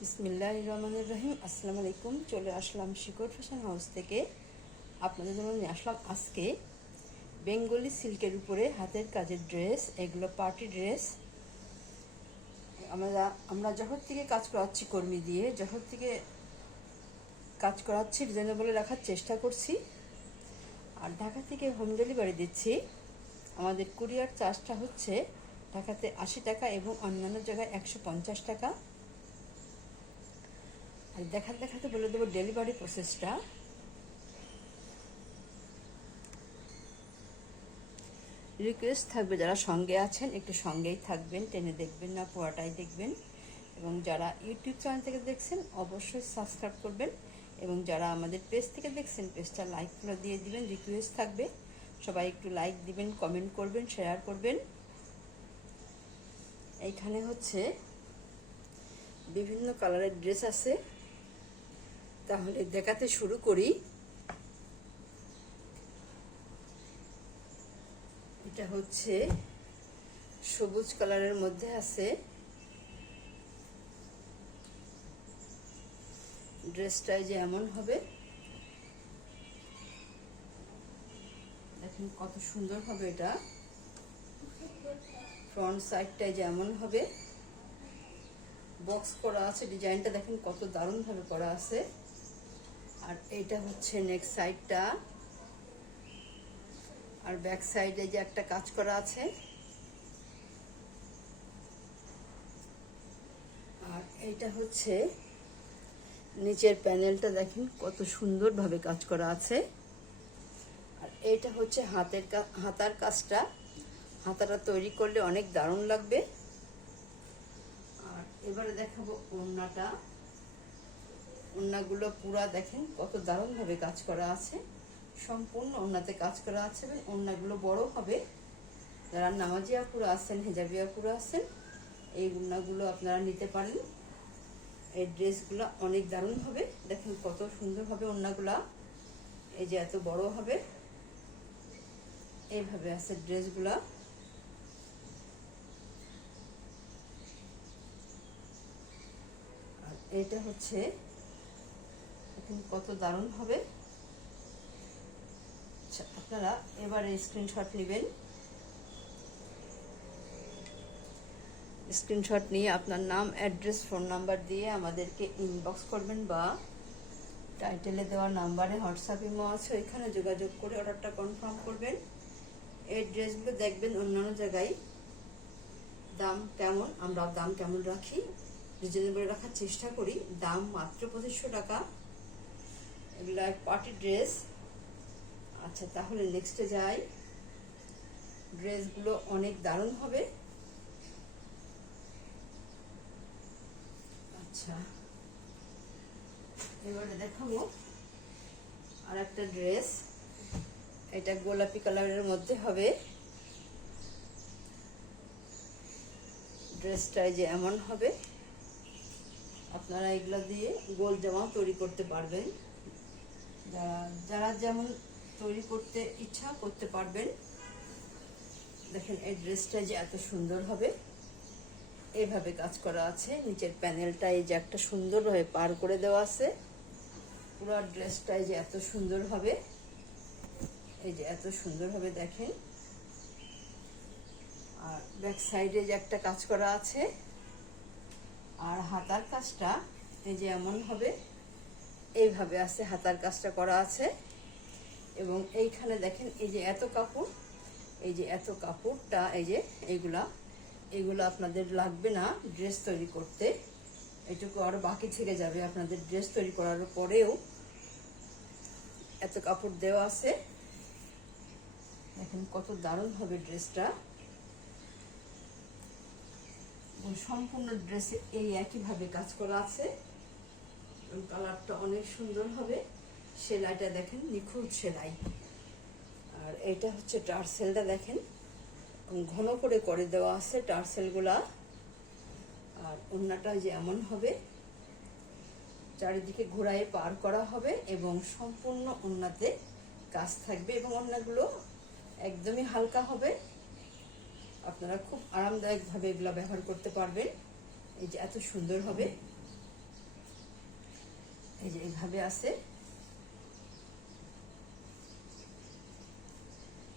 বিসমিল্লাহির রহমানির রহিম। আসসালামু আলাইকুম। চলে আসলাম শিকড় ফ্যাশন হাউস থেকে। আপনাদের জন্য নিয়ে আসলাম আজকে বেঙ্গলি সিল্কের উপরে হাতের কাজের ড্রেস। এগুলো পার্টি ড্রেস। আমরা জহর থেকে কাজ করাচ্ছি, কর্মী দিয়ে জহর থেকে কাজ করাচ্ছি, রিজনেবলে রাখার চেষ্টা করছি। আর ঢাকা থেকে হোম ডেলিভারি দিচ্ছি। আমাদের কুরিয়ার চার্জটা হচ্ছে ঢাকাতে 80 টাকা এবং অন্যান্য জায়গায় 150 টাকা। আর দেখাতে বলে দেবো ডেলিভারি প্রসেসটা। রিকোয়েস্ট থাকবে যারা সঙ্গে আছেন একটু সঙ্গেই থাকবেন, টেনে দেখবেন না, পুরাটাই দেখবেন। এবং যারা ইউটিউব চ্যানেল থেকে দেখছেন অবশ্যই সাবস্ক্রাইব করবেন, এবং যারা আমাদের পেজ থেকে দেখছেন পেজটা লাইক করে দিয়ে দিবেন। রিকোয়েস্ট থাকবে সবাই একটু লাইক দিবেন, কমেন্ট করবেন, শেয়ার করবেন। এইখানে হচ্ছে বিভিন্ন কালারের ড্রেস আছে, তাহলে দেখাতে শুরু করি। এটা হচ্ছে সবুজ কালারের মধ্যে আছে। ড্রেসটাই যে এমন হবে, দেখেন কত সুন্দর হবে। এটা ফ্রন্ট সাইডটাই যেমন হবে, বক্স করা আছে। ডিজাইনটা দেখেন কত দারুণ ভাবে করা আছে। আর এটা হচ্ছে নেক সাইডটা, আর ব্যাক সাইডে যে একটা কাজ করা আছে। আর এইটা হচ্ছে নিচের প্যানেলটা, দেখেন কত সুন্দরভাবে কাজ করা আছে। আর এইটা হচ্ছে হাতার কাজটা। হাতাটা তৈরি করলে অনেক দারুণ লাগবে। আর এবারে দেখাবো ওড়নাটা। ওড়নাগুলো পুরা দেখেন কত দারুণভাবে কাজ করা আছে। সম্পূর্ণ ওড়নাতে কাজ করা আছে। ওড়নাগুলো বড় হবে। যারা নামাজি আপুরা আছেন, হেজাবি আপুরা আছেন, এই ওড়নাগুলো আপনারা নিতে পারেন। এই ড্রেসগুলো অনেক দারুণ হবে। দেখেন কত সুন্দর হবে ওড়নাগুলা। এই যে এত বড় হবে, এইভাবে আছে ড্রেসগুলা। আর এটা হচ্ছে দেখেন কত দারুণ হবে। আচ্ছা, আপনারা এবারে স্ক্রিনশট নেবেন। স্ক্রিনশট নিয়ে আপনার নাম, অ্যাড্রেস, ফোন নাম্বার দিয়ে আমাদেরকে ইনবক্স করবেন, বা টাইটেলে দেওয়া নাম্বারে হোয়াটসঅ্যাপ ইমো আছে, ওইখানে যোগাযোগ করে অর্ডারটা কনফার্ম করবেন। এই ড্রেসগুলো দেখবেন অন্যান্য জায়গায় দাম কেমন, আমরা দাম কেমন রাখি, রিজনেবল রাখার চেষ্টা করি। দাম মাত্র 2500 টাকা। এগুলো পার্টি ড্রেস। আচ্ছা, তাহলে নেক্সটে যাই। ড্রেসগুলো অনেক দারুণ হবে। আচ্ছা, এবারে দেখাবো আর একটা ড্রেস। এটা গোলাপি কালারের মধ্যে হবে। ড্রেসটাই যে এমন হবে, আপনারা এগুলা দিয়ে গোল জামাও তৈরি করতে পারবেন। যারা যেমন তৈরি করতে ইচ্ছা করতে পারবেন। দেখেন এই ড্রেসটা যে এত সুন্দর হবে, এইভাবে কাজ করা আছে। নিচের প্যানেলটা এই যে একটা সুন্দরভাবে পার করে দেওয়া আছে। পুরো ড্রেসটাই যে এত সুন্দর হবে, এই যে এত সুন্দর হবে দেখেন। আর ব্যাক সাইডে যে একটা কাজ করা আছে। আর হাতার কাজটা এই যে এমন হবে, এইভাবে আছে হাতার কাজটা করা আছে। এবং এইখানে দেখেন এই যে এত কাপড়, এই যে এত কাপড়টা, এই যে এগুলো আপনাদের লাগবে না ড্রেস তৈরি করতে। এটুকু আরো বাকি থেকে যাবে আপনাদের ড্রেস তৈরি করার পরেও। এত কাপড় দেওয়া আছে, দেখেন কত দারুণ হবে ড্রেসটা। সম্পূর্ণ ড্রেসে এই একইভাবে কাজ করা আছে। কালারটা অনেক সুন্দর হবে। সেলাইটা দেখেন নিখুঁত সেলাই। আর এটা হচ্ছে টার্সেলটা দেখেন ঘন করে করে দেওয়া আছে টার্সেলগুলা। আর ওড়নাটা যে এমন হবে, চারিদিকে ঘোরায় পার করা হবে এবং সম্পূর্ণ ওড়নাতে কাজ থাকবে। এবং ওড়নাগুলো একদমই হালকা হবে। আপনারা খুব আরামদায়কভাবে এগুলো ব্যবহার করতে পারবেন। এই যে এত সুন্দর হবে। এই যে এইভাবে আছে,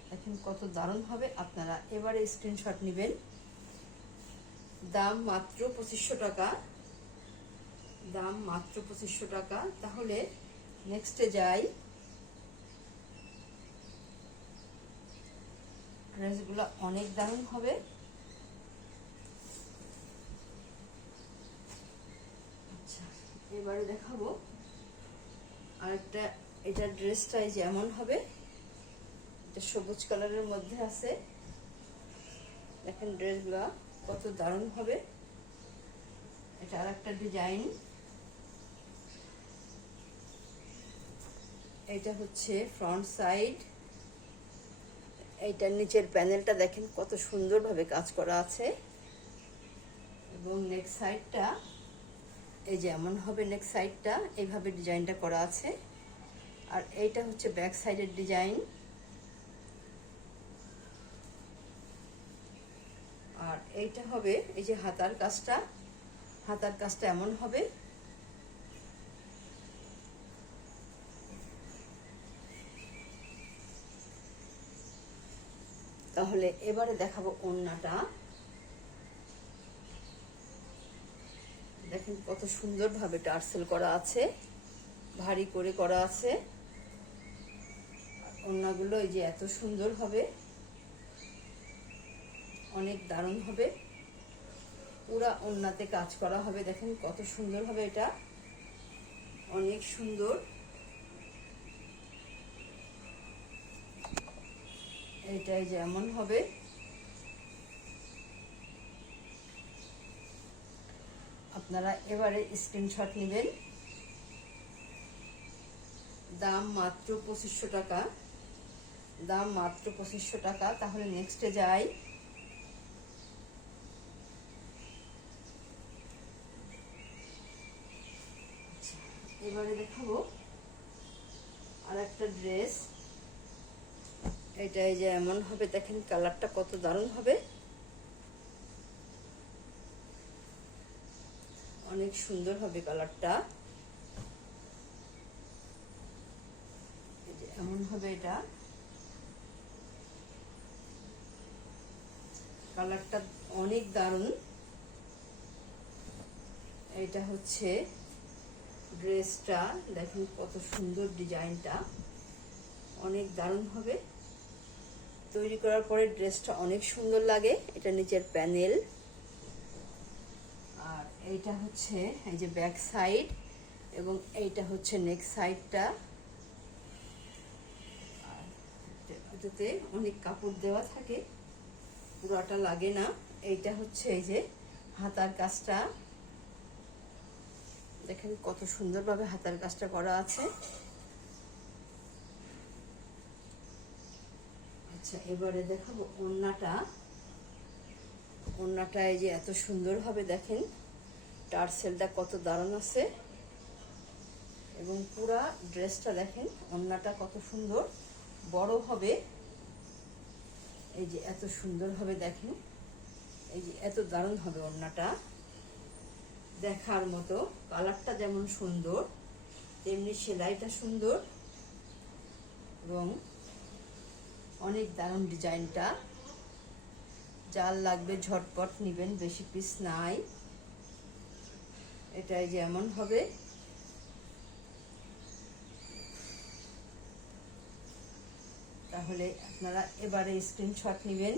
দেখেন কত দারুণ হবে। আপনারা এবারে স্ক্রিনশট নেবেন। দাম মাত্র 2500 টাকা, দাম মাত্র 2500 টাকা। তাহলে নেক্সটে যাই। ড্রেসগুলো অনেক দারুণ হবে। আচ্ছা, এবারে দেখাবো আরেকটা। এটা ড্রেসটাই যেমন হবে, এটা সবুজ কালারের মধ্যে আছে। দেখেন ড্রেসগুলো কত দারুণ হবে। এটা আরেকটা ডিজাইন। এটা হচ্ছে ফ্রন্ট সাইড। এইটার নিচের প্যানেলটা দেখেন কত সুন্দরভাবে কাজ করা আছে। এবং নেক সাইডটা এই যে এমন হবে, নেক সাইডটা এইভাবে ডিজাইনটা করা আছে। আর এইটা হচ্ছে ব্যাক সাইডের ডিজাইন। আর এইটা হবে এই যে হাতার কাজটা, হাতার কাজটা এমন হবে। তাহলে এবারে দেখাবো ওড়নাটা। দেখেন কত সুন্দরভাবে টার্সেল করা আছে, ভারী করে করা আছে। ওড়নাগুলো এই যে এত সুন্দর হবে, অনেক দারুণ হবে। পুরা ওড়নাতে কাজ করা হবে, দেখেন কত সুন্দর হবে। এটা অনেক সুন্দর। এটাই যেমন হবে। আপনারা এবারে স্ক্রিনশট নেবেন। দাম মাত্র 2500 টাকা, দাম মাত্র 2500 টাকা। তাহলে নেক্সটে যাই। এবারে দেখাবো আর একটা ড্রেস। এটাই যে এমন হবে, দেখেন কালারটা কত দারুণ হবে, অনেক সুন্দর হবে কালারটা। এই যে এমন হবে, এটা কালারটা অনেক দারুণ। এটা হচ্ছে ড্রেসটা, দেখেন কত সুন্দর ডিজাইনটা, অনেক দারুণ হবে। তৈরি করার পরে ড্রেসটা অনেক সুন্দর লাগে। এটা নিচের প্যানেল। আর এইটা হচ্ছে এই যে ব্যাক সাইড, এবং এইটা হচ্ছে নেক সাইডটা। আর এটাতে অনেক কাপড় দেওয়া থাকে, পুরাটা লাগে না। এইটা হচ্ছে এই যে হাতার কাজটা, দেখেন কত সুন্দরভাবে হাতার কাজটা করা আছে। আচ্ছা, এবারে দেখাবো ওড়নাটা। ওড়নাটা এই যে এত সুন্দর হবে, দেখেন টার্সেলটা কত দারুণ আছে। এবং পুরা ড্রেসটা দেখেন, ওড়নাটা কত সুন্দর বড় হবে। এই যে এত সুন্দর হবে, দেখেন এই যে এত দারুণ হবে ওড়নাটা, দেখার মতো। কালারটা যেমন সুন্দর, তেমনি সেলাইটা সুন্দর এবং অনেক দারুণ ডিজাইনটা। যার লাগবে ঝটপট নেবেন, বেশি পিস নাই। এটাই যেমন হবে। তাহলে আপনারা এবারে স্ক্রিনশট নেবেন।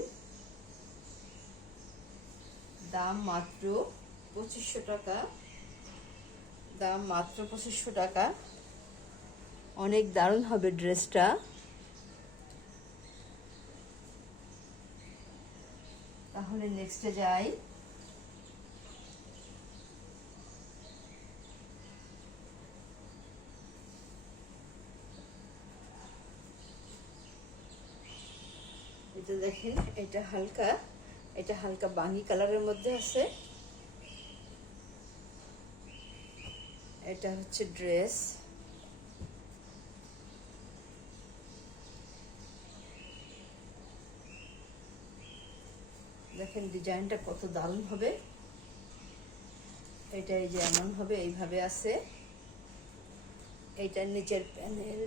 দাম মাত্র 2500 টাকা, দাম মাত্র 2500 টাকা। অনেক দারুণ হবে ড্রেসটা। তাহলে নেক্সটে যাই। এটা দেখেন, এটা হালকা বাঙ্গি কালারের মধ্যে আছে। এটা হচ্ছে ড্রেস। দেখেন ডিজাইনটা কত দারুণ হবে। এটা এই যে এমন হবে, এইভাবে আছে। এইটা নিচের প্যানেল,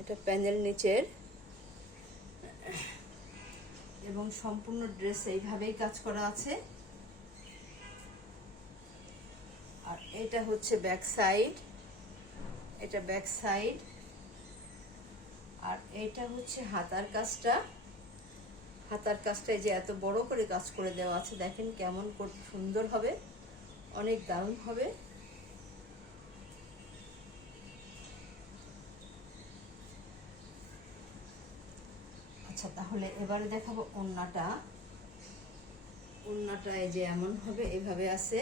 এটা প্যানেল নিচের, এবং সম্পূর্ণ ড্রেস এইভাবেই কাজ করা আছে। আর এটা হচ্ছে ব্যাক সাইড, এটা ব্যাক সাইড। আর এটা হচ্ছে হাতার কাজটা। হাতার কাজটায় যে এত বড় করে কাজ করে দেওয়া আছে, দেখেন কেমন সুন্দর হবে, অনেক দারুণ হবে। আচ্ছা, তাহলে এবারে দেখাবো ওড়নাটা। ওড়নাটা এই যে এমন হবে, এভাবে আছে,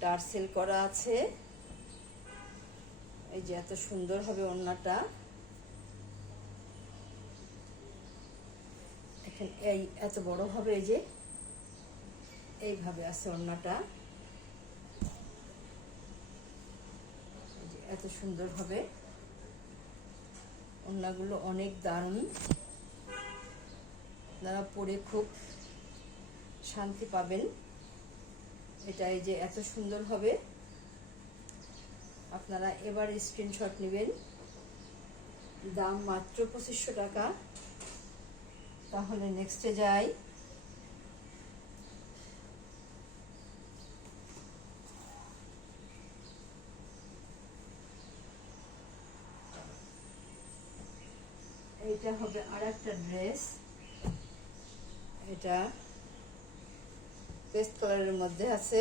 টার্সেল করা আছে। এই যে এত সুন্দর হবে ওড়নাটা। এখন এই এত বড় হবে, এই যে এইভাবে আছে ওড়নাটা, এই যে এত সুন্দর হবে। ওড়নাগুলো অনেক দারুণ, আপনারা পরে খুব শান্তি পাবেন। এটা এই যে এত সুন্দর হবে। আপনারা এবার স্ক্রিনশট নেবেন। দাম মাত্র 2500 টাকা। তাহলে নেক্সটে যাই। এইটা হবে আর একটা ড্রেস। এটা পেস্ট কালারের মধ্যে আছে।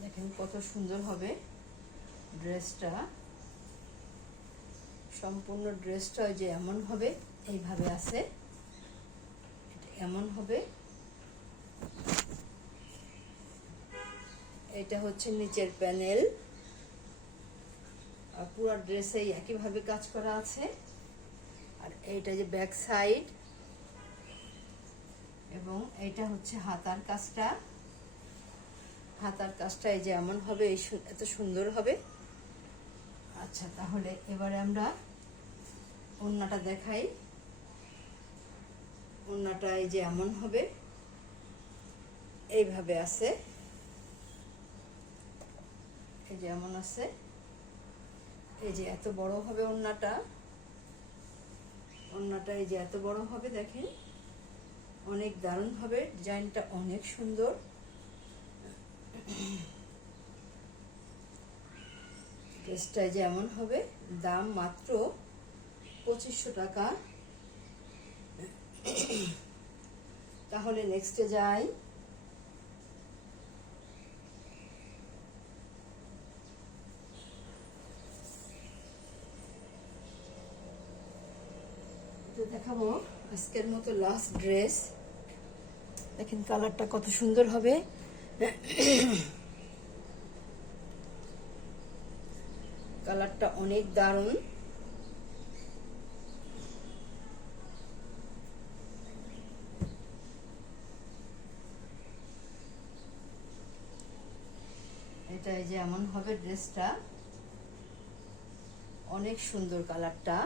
দেখেন কত সুন্দর হবে ড্রেসটা। সম্পূর্ণ ড্রেসটা যে এমন হবে, এইভাবে আছে, এমন হবে। এটা হচ্ছে নিচের প্যানেল। আর পুরো ড্রেসেই একইভাবে কাজ করা আছে। আর এইটা যে ব্যাক সাইড, এবং এইটা হচ্ছে হাতার কাজটা। হাতার কাজটা এই যে এমন হবে, এত সুন্দর হবে। আচ্ছা, তাহলে এবারে আমরা ওড়নাটা দেখাই। ওড়নাটা এই যে এমন হবে, এইভাবে আছে, এই যে এমন আছে। এই যে এত বড় হবে ওড়নাটা। ওড়নাটা এই যে এত বড় হবে, দেখেন অনেক দারুণ হবে। ডিজাইনটা অনেক সুন্দর। ড্রেসটা যে এমন হবে। দাম মাত্র 2500 টাকা। তাহলে নেক্সটে যাই। তো দেখাবো আজকের মতো লাস্ট ড্রেস। দেখেন কালারটা কত সুন্দর হবে। কালারটা অনেক দারুণ। এটা এই যে এমন হবে ড্রেসটা, অনেক সুন্দর কালারটা।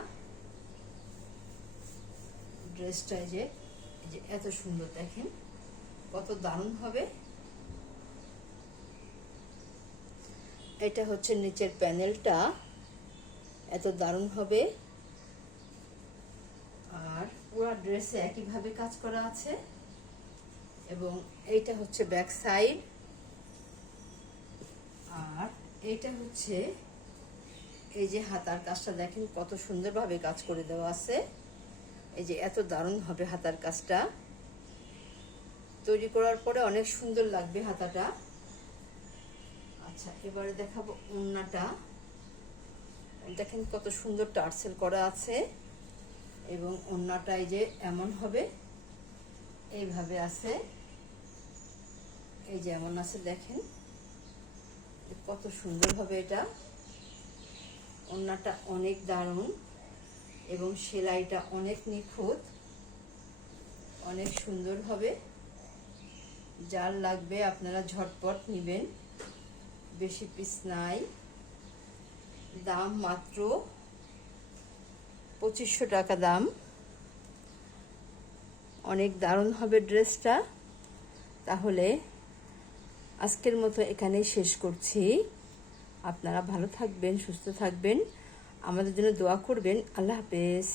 ড্রেসটা এই যে এত সুন্দর, দেখেন কত দারুণ হবে। এটা হচ্ছে নিচের প্যানেলটা, এত দারুণ হবে। আর পুরো ড্রেসে একইভাবে কাজ করা আছে। এবং এইটা হচ্ছে ব্যাক সাইড। আর এইটা হচ্ছে এই যে হাতার কাজটা, দেখেন কত সুন্দরভাবে কাজ করে দেওয়া আছে। এই যে এত দারুণ হবে হাতার কাজটা। তৈরি করার পরে অনেক সুন্দর লাগবে হাতাটা। আচ্ছা, এবারে দেখাবো ওড়নাটা। দেখেন কত সুন্দর টার্সেল করা আছে। এবং ওড়নাটা এই যে এমন হবে, এইভাবে আছে, এই যে এমন আছে, দেখেন কত সুন্দর হবে এটা। ওড়নাটা অনেক দারুণ, এবং সেলাইটা অনেক নিখুঁত, অনেক সুন্দর হবে। যার লাগবে আপনারা ঝটপট নেবেন, বেশি পিস নাই। দাম মাত্র 2500 টাকা দাম। অনেক দারুণ হবে ড্রেসটা। তাহলে আজকের মতো এখানেই শেষ করছি। আপনারা ভালো থাকবেন, সুস্থ থাকবেন, আমাদের জন্য দোয়া করবেন। আল্লাহ হাফেজ।